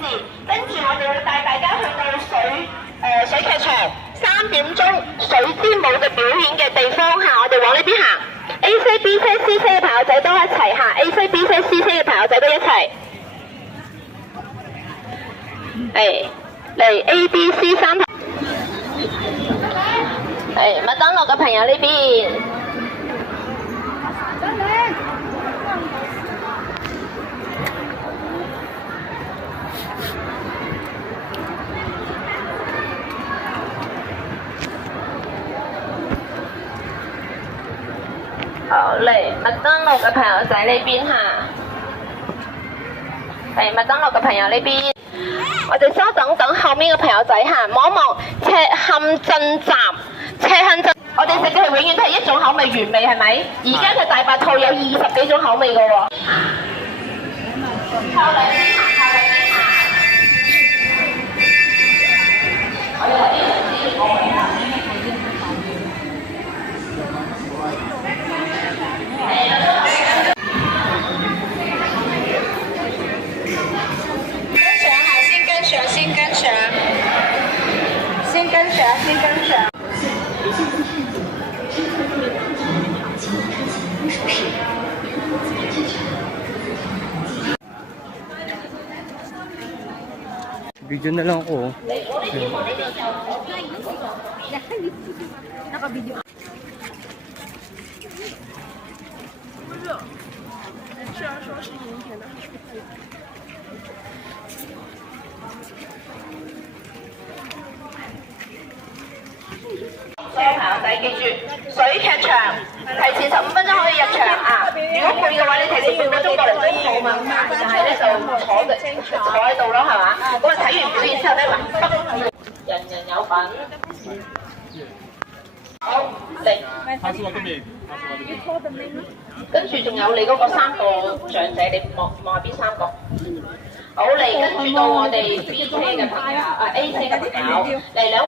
字，跟住我哋會帶大家去到水劇場3點鐘水之舞嘅表演嘅地方嚇，我哋往呢邊行。A 車、B 車、C 車嘅朋友仔都一齊嚇，A 車、B 車、C 車嘅朋友仔都一齊。嚟 A、B、C 3排。麥當勞嘅朋友呢邊。好嚟，麥當勞嘅朋友仔呢邊嚇，麥當勞嘅朋友呢邊，我哋稍等等後面嘅朋友仔嚇，望一望赤坎鎮站，赤坎鎮，我哋食嘅係永遠都係一種口味原味係咪？而家嘅大白兔有20幾種口味嘅喎。靠兩邊行，靠兩邊行。我哋揾啲人知我哋行。先跟上。Video na lang ako. Naka-video.所有朋友仔記住，水劇場提前15分鐘可以入場啊！如果攰嘅話，你提前半個鐘過嚟都冇問題，但係咧就坐喺度咯，係嘛？咁啊睇完表演之後咧，嗱，人人有份。好嚟，跟住仲有你嗰個3個長者，你望下邊3個。好嚟，跟住到我哋 B 車嘅朋友，A 車嘅朋友嚟兩。